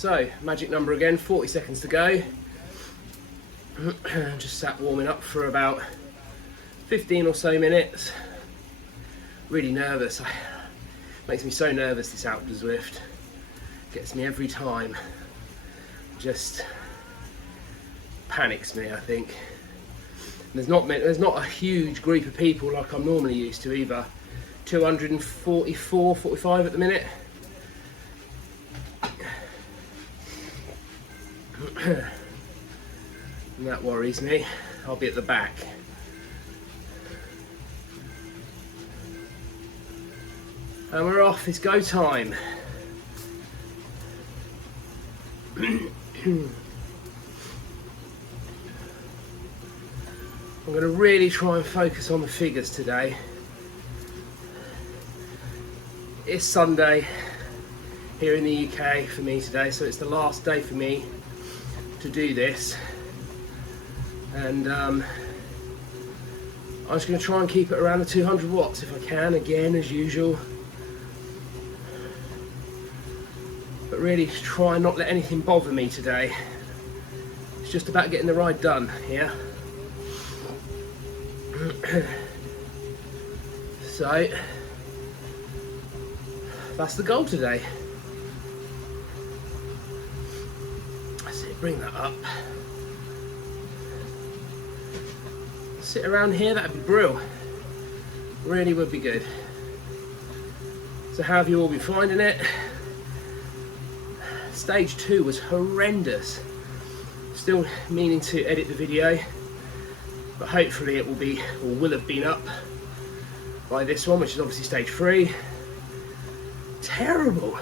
So, magic number again, 40 seconds to go. Just sat warming up for about 15 or so minutes. Really nervous. Makes me so nervous, this outdoor Zwift. Gets me every time. Just panics me, I think. There's not a huge group of people like I'm normally used to either. 244, 45 at the minute. And that worries me. I'll be at the back. And we're off, it's go time. I'm going to really try and focus on the figures today. It's Sunday here in the UK for me today, so it's the last day for me to do this. And I'm just going to try and keep it around the 200 watts if I can, again as usual. But really try and not let anything bother me today. It's just about getting the ride done here. So that's the goal today. That's it, bring that up. Sit around here, that'd be brilliant. Really would be good. So how have you all been finding it? Stage 2 was horrendous. Still meaning to edit the video, but hopefully it will be, or will have been up by this one, which is obviously stage 3. Terrible.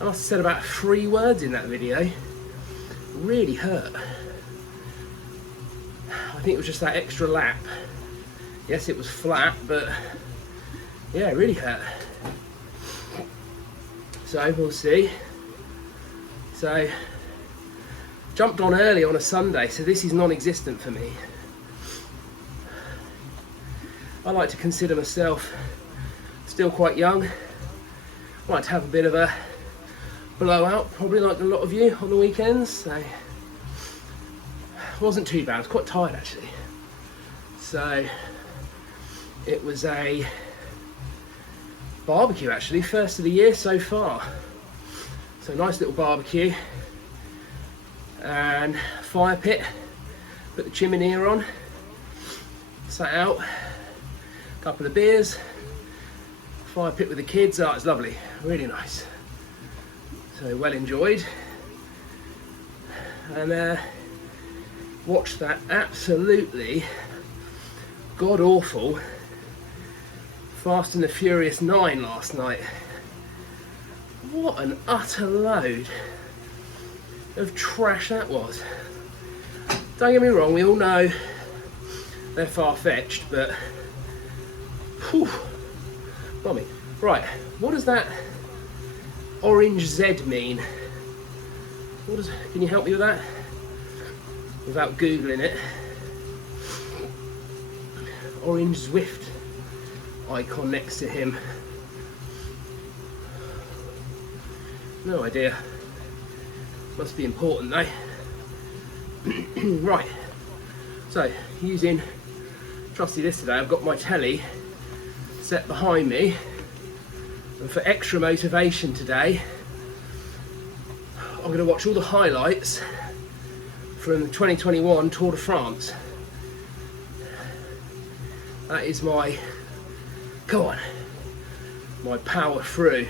I must have said about 3 words in that video. Really hurt. I think it was just that extra lap. Yes, it was flat, but yeah, it really hurt. So we'll see. So jumped on early on a Sunday, so this is non-existent for me. I like to consider myself still quite young. I like to have a bit of a blowout, probably like a lot of you on the weekends. So it wasn't too bad. I was quite tired actually. So it was a barbecue actually, first of the year so far. So nice little barbecue and fire pit. Put the chimney on. Sat out. Couple of beers, fire pit with the kids. Oh, it's lovely, really nice. So well enjoyed. And watched that absolutely god awful Fast and the Furious 9 last night. What an utter load of trash that was. Don't get me wrong, we all know they're far-fetched, but whew, blimey. Right, what does that orange Z mean? Can you help me with that? Without Googling it. Orange Zwift icon next to him. No idea. Must be important though. Right, so using trusty this today, I've got my telly set behind me, and for extra motivation today I'm going to watch all the highlights from the 2021 Tour de France. That is my, go on, my power through.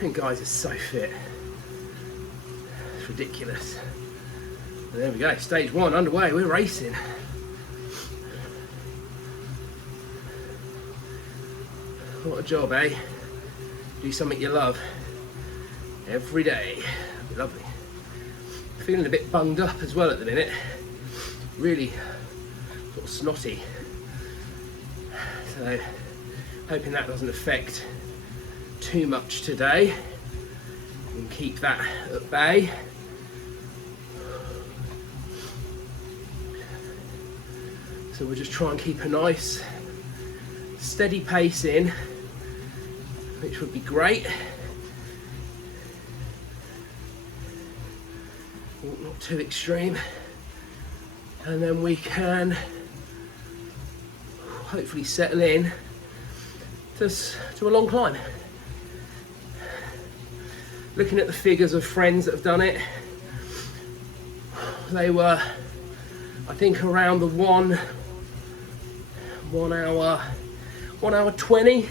And guys are so fit, it's ridiculous. And there we go, stage 1 underway, we're racing. What a job, eh? Do something you love every day. That'd be lovely. Feeling a bit bunged up as well at the minute. Really sort of snotty. So hoping that doesn't affect too much today. And keep that at bay. So we'll just try and keep a nice steady pace in, which would be great. too extreme, and then we can hopefully settle in to a long climb. Looking at the figures of friends that have done it, they were, I think, around the 1 hour 20.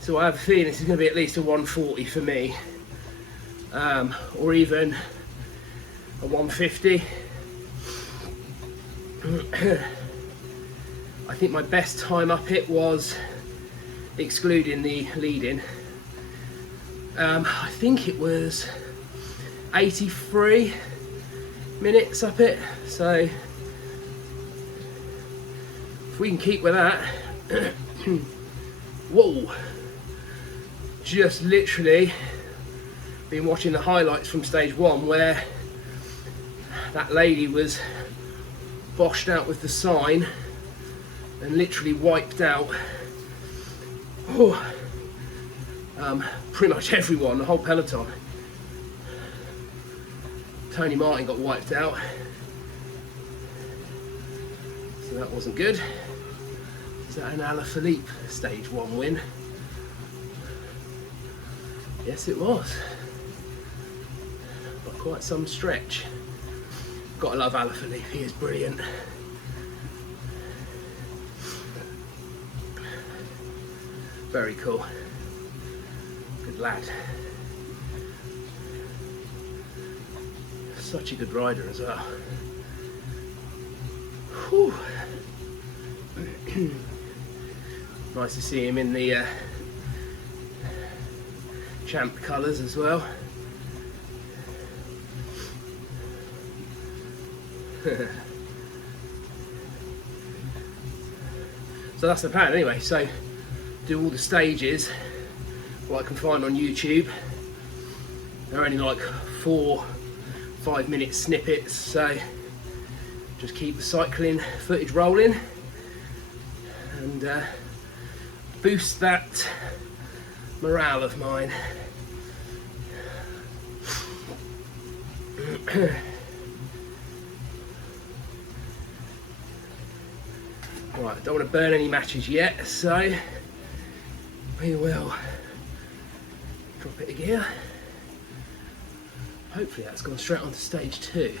So I have a feeling this is going to be at least a 140 for me, or even a 150. I think my best time up it was, excluding the lead-in, I think it was 83 minutes up it. So if we can keep with that, whoa, just literally been watching the highlights from stage 1 where that lady was boshed out with the sign and literally wiped out pretty much everyone, the whole peloton. Tony Martin got wiped out, so that wasn't good. Is that an Alaphilippe stage 1 win? Yes, it was. By quite some stretch. Gotta love Alaphilippe, he is brilliant. Very cool. Good lad. Such a good rider as well. Whew. Nice to see him in the champ colours as well. So that's the plan anyway. So do all the stages what I can find on YouTube. They're only like 4-5 minute snippets, so just keep the cycling footage rolling and boost that morale of mine. Right, I don't want to burn any matches yet, so we will drop it a gear. Hopefully that's gone straight onto stage 2.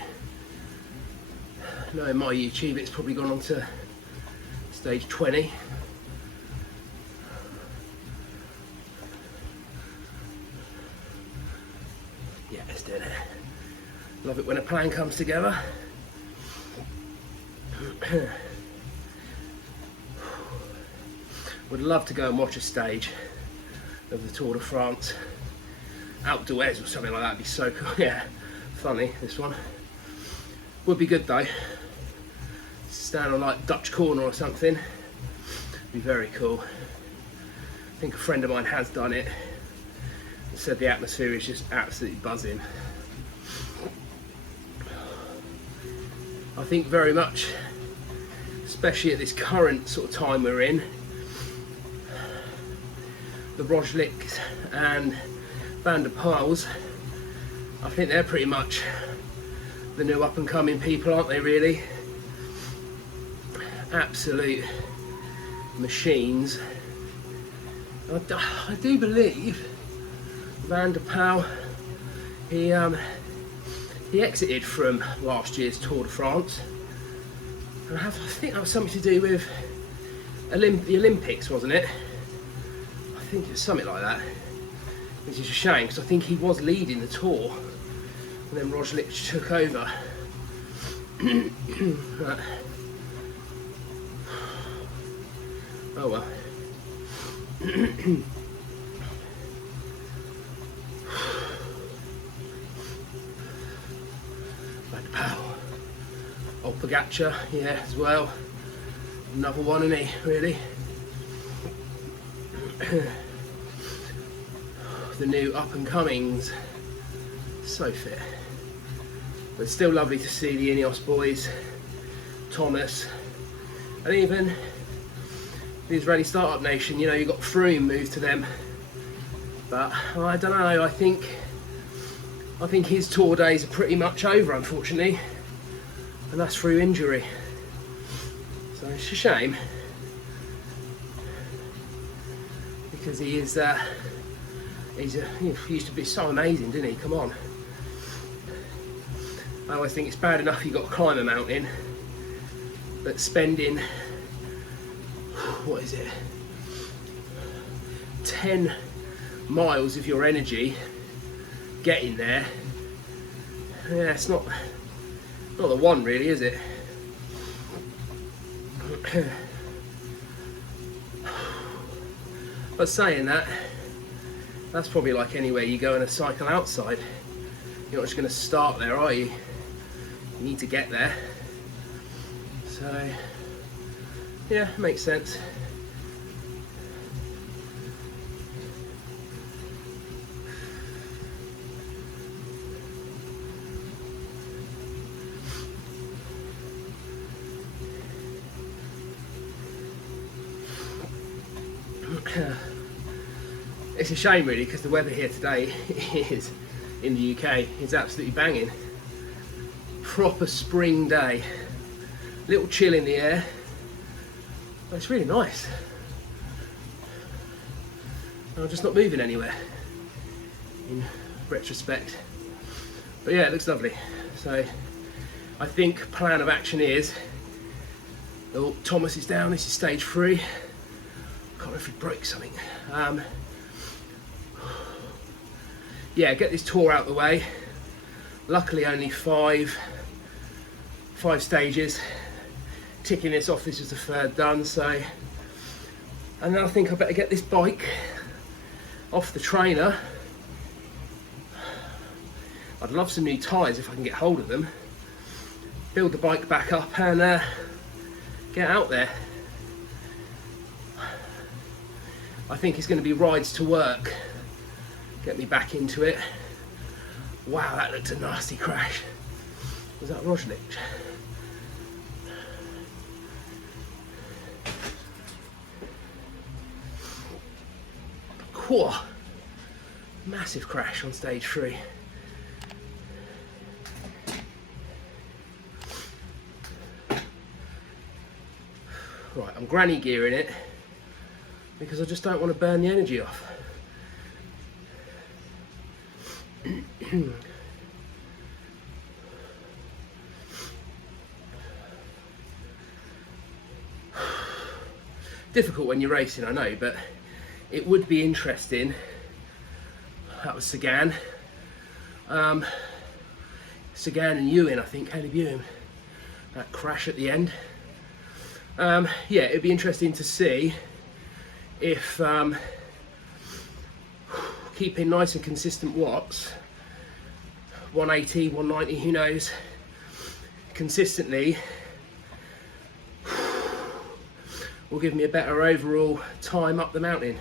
Knowing my YouTube, it's probably gone on to stage 20. Yeah, it's doing it. Love it when a plan comes together. Would love to go and watch a stage of the Tour de France. Outdoors or something like that would be so cool. Yeah, funny, this one. Would be good though. Stand on like Dutch corner or something. Be very cool. I think a friend of mine has done it. He said the atmosphere is just absolutely buzzing. I think very much, especially at this current sort of time we're in, the Roglics and Van der Poels, I think they're pretty much the new up and coming people, aren't they really? Absolute machines. I do believe Van der Poel, he exited from last year's Tour de France. And I think that was something to do with the Olympics, wasn't it? I think it was something like that. Which is a shame, because I think he was leading the Tour and then Roglic took over. But, oh well. Van der Poel. Old Pogacar, yeah, as well. Another one, isn't he, really? The new up and comings, so fit. But it's still lovely to see the Ineos boys, Thomas, and even the Israeli Startup Nation. You know, you got Froome moved to them, but I don't know. I think I think his tour days are pretty much over, unfortunately, and that's through injury. So it's a shame, because he used to be so amazing, didn't he? Come on. I always think it's bad enough you've got to climb a mountain, but spending, what is it, 10 miles of your energy getting there, yeah, it's not the one really, is it? But saying that, that's probably like anywhere you go in a cycle outside. You're not just going to start there, are you? You need to get there. So, yeah, makes sense. It's a shame really, because the weather here today is, in the UK, is absolutely banging. Proper spring day. Little chill in the air, but it's really nice. I'm just not moving anywhere in retrospect. But yeah, it looks lovely. So I think plan of action is, oh, Thomas is down, this is stage 3. Can't remember if he broke something. Yeah, get this tour out the way. Luckily only five stages. Ticking this off, this is the 3rd done, so. And then I think I better get this bike off the trainer. I'd love some new tyres if I can get hold of them. Build the bike back up and get out there. I think it's going to be rides to work. Get me back into it. Wow, that looked a nasty crash. Was that Roglic? Whoa. Massive crash on stage 3. Right, I'm granny gearing it because I just don't want to burn the energy off. Difficult when you're racing, I know, but it would be interesting. That was Sagan. Sagan and Ewan, I think, Caleb Ewan. That crash at the end. Yeah, it'd be interesting to see if keeping nice and consistent watts, 180, 190, who knows, consistently, will give me a better overall time up the mountain,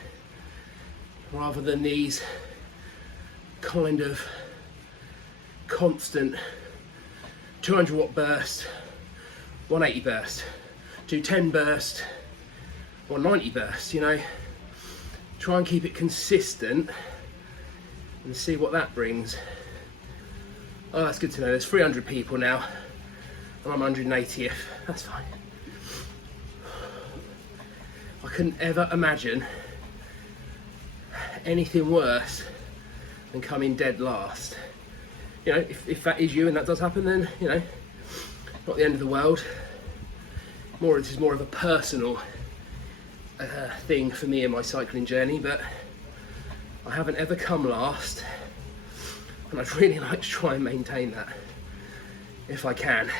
rather than these kind of constant 200 watt burst, 180 burst, 210 burst, 190 burst, you know. Try and keep it consistent and see what that brings. Oh, that's good to know. There's 300 people now and I'm 180th. That's fine. I couldn't ever imagine anything worse than coming dead last. You know, if that is you and that does happen, then, you know, not the end of the world. This is more of a personal thing for me in my cycling journey, but I haven't ever come last, and I'd really like to try and maintain that if I can.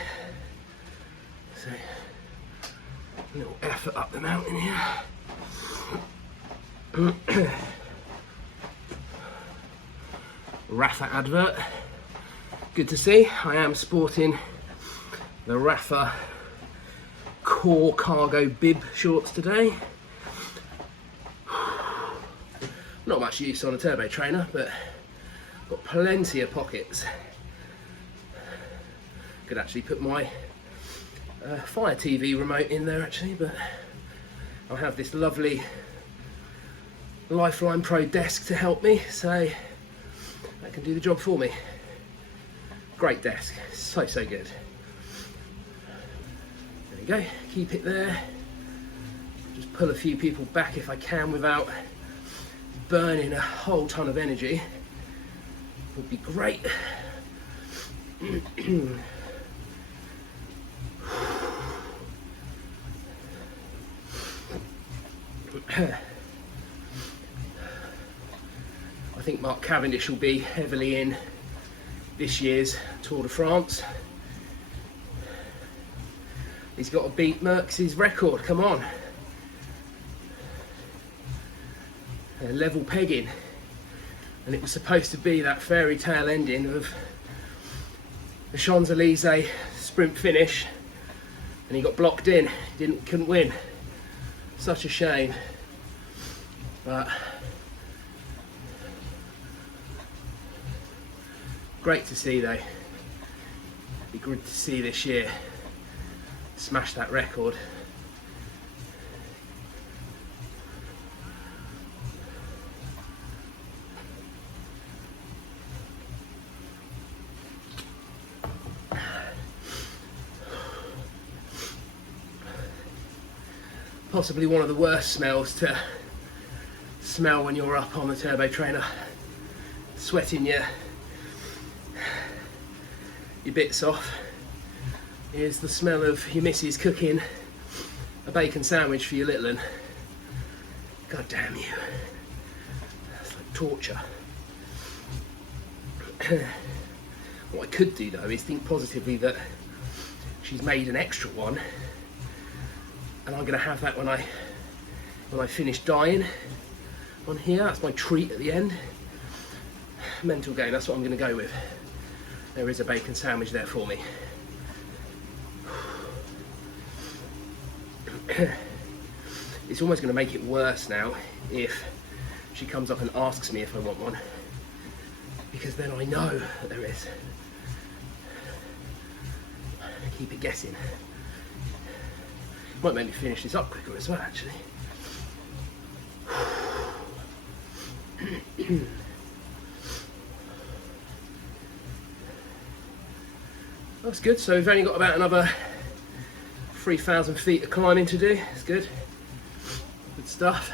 So, a little effort up the mountain here. Rafa advert. Good to see. I am sporting the Rafa Core Cargo Bib shorts today. Not much use on a turbo trainer, but got plenty of pockets. Could actually put my Fire TV remote in there actually, but I'll have this lovely Lifeline Pro desk to help me, so that can do the job for me. Great desk, so good. There we go, keep it there. Just pull a few people back if I can without burning a whole ton of energy. Would be great. I think Mark Cavendish will be heavily in this year's Tour de France. He's got to beat Merckx's record, come on. Level pegging. And it was supposed to be that fairy tale ending of the Champs-Élysées sprint finish, and he got blocked in, couldn't win. Such a shame. But great to see though. Be good to see this year smash that record. Possibly one of the worst smells to smell when you're up on the turbo trainer, sweating your bits off, is the smell of your missus cooking a bacon sandwich for your little one. God damn you. That's like torture. What I could do though is think positively that she's made an extra one, and I'm going to have that when I finish dying on here. That's my treat at the end. Mental game, that's what I'm going to go with. There is a bacon sandwich there for me. It's almost going to make it worse now if she comes up and asks me if I want one, because then I know that there is. Keep it guessing. Might make me finish this up quicker as well, actually. That's good. So we've only got about another 3,000 feet of climbing to do. It's good. Good stuff.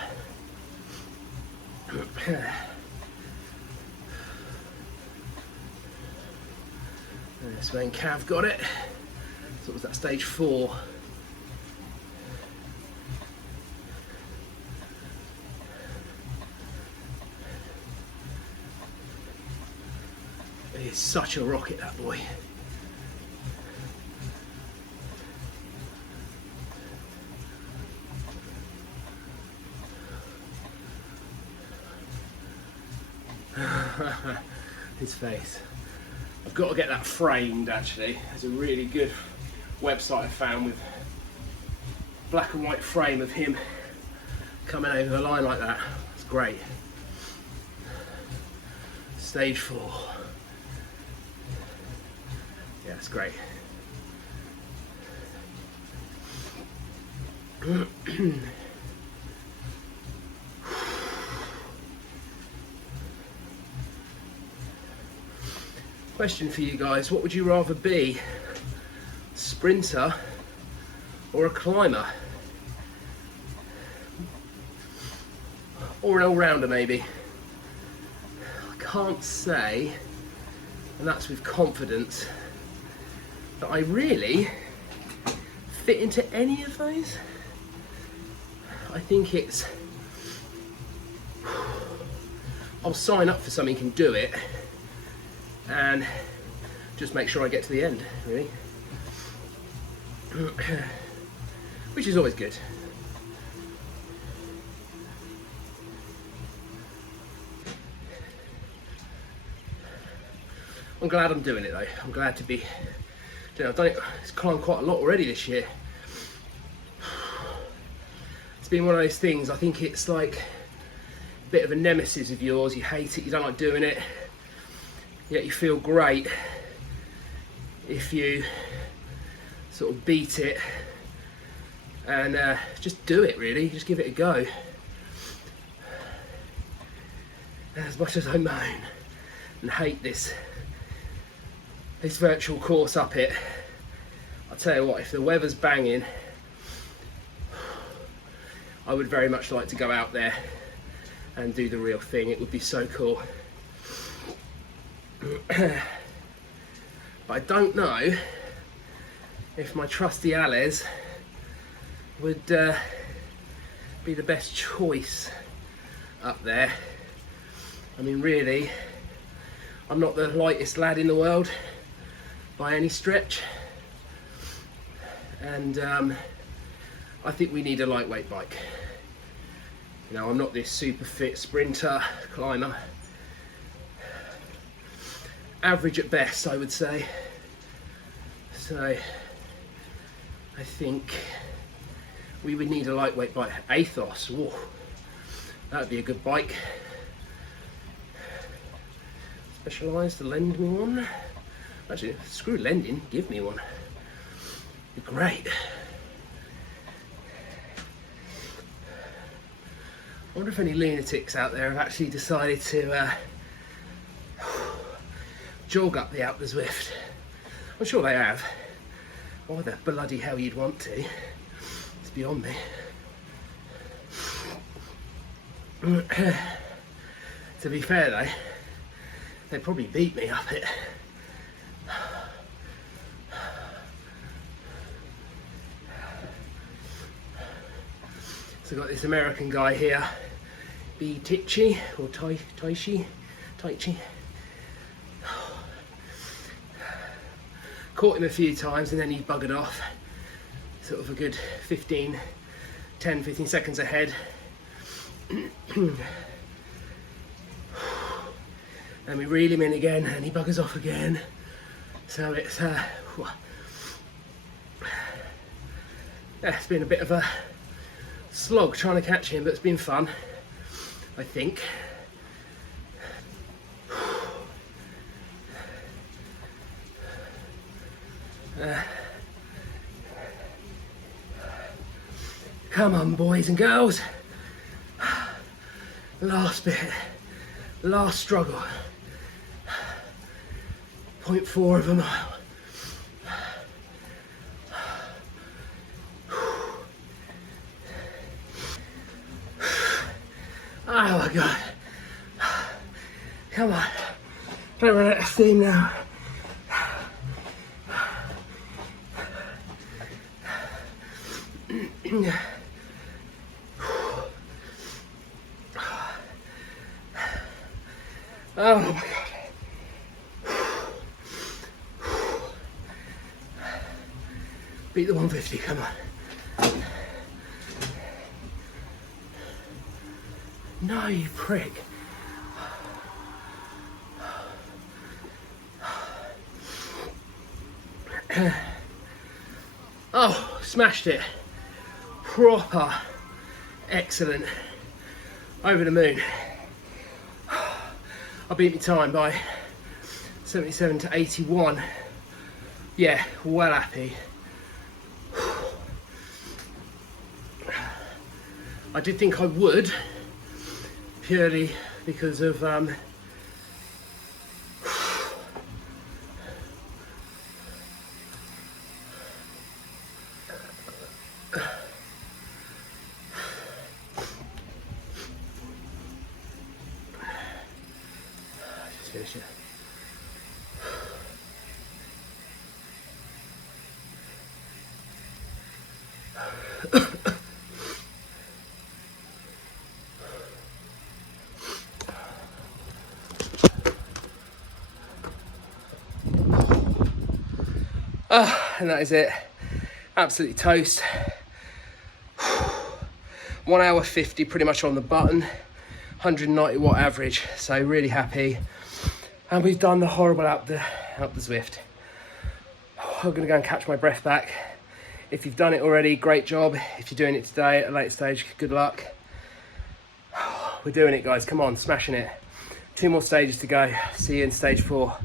Sven Cav got it. So it was that stage 4. He's such a rocket, that boy. His face. I've got to get that framed actually. There's a really good website I found with black and white frame of him coming over the line like that. It's great. Stage 4. Yeah, it's great. Question for you guys, what would you rather be? A sprinter or a climber? Or an all-rounder maybe? I can't say, and that's with confidence, that I really fit into any of those. I think it's, I'll sign up for something and do it, and just make sure I get to the end, really. Which is always good. I'm glad I'm doing it though. I'm glad to be, you know, I've done it, it's climbed quite a lot already this year. It's been one of those things, I think it's like a bit of a nemesis of yours. You hate it, you don't like doing it, yet you feel great if you sort of beat it and just do it, really, just give it a go. As much as I moan and hate this this virtual course up it. I'll tell you what, if the weather's banging, I would very much like to go out there and do the real thing. It would be so cool. But I don't know if my trusty Ales would be the best choice up there. I mean, really, I'm not the lightest lad in the world by any stretch, and I think we need a lightweight bike. You know, I'm not this super fit sprinter climber. Average at best, I would say. So I think we would need a lightweight bike. Athos, whoa, that would be a good bike. Specialised to lend me one. Actually, screw lending, give me one. Be great. I wonder if any lunatics out there have actually decided to jog up the Alpe d'Huez. I'm sure they have. Why the bloody hell you'd want to? It's beyond me. To be fair though, they'd probably beat me up it. So I've got this American guy here, Taichi, or Taichi. Caught him a few times and then he buggered off. Sort of a good 10, 15 seconds ahead. And we reel him in again and he buggers off again. So it's it's been a bit of a slog trying to catch him, but it's been fun, I think. Come on, boys and girls. Last bit, last struggle. 0.4 of a mile. Oh my God. Come on. Don't run out of steam now. Oh my God. Beat the 150, come on. No, you prick. Oh, smashed it. Proper. Excellent. Over the moon. I beat my time by 77 to 81. Yeah, well happy. I did think I would, purely because of just finish it. And that is it. Absolutely toast. 1 hour 50 pretty much on the button. 190 watt average, so really happy. And we've done the horrible Alpe d'Huez. I'm gonna go and catch my breath back. If you've done it already, great job. If you're doing it today at a late stage, good luck. We're doing it, guys, come on, smashing it. 2 more stages to go. See you in stage 4.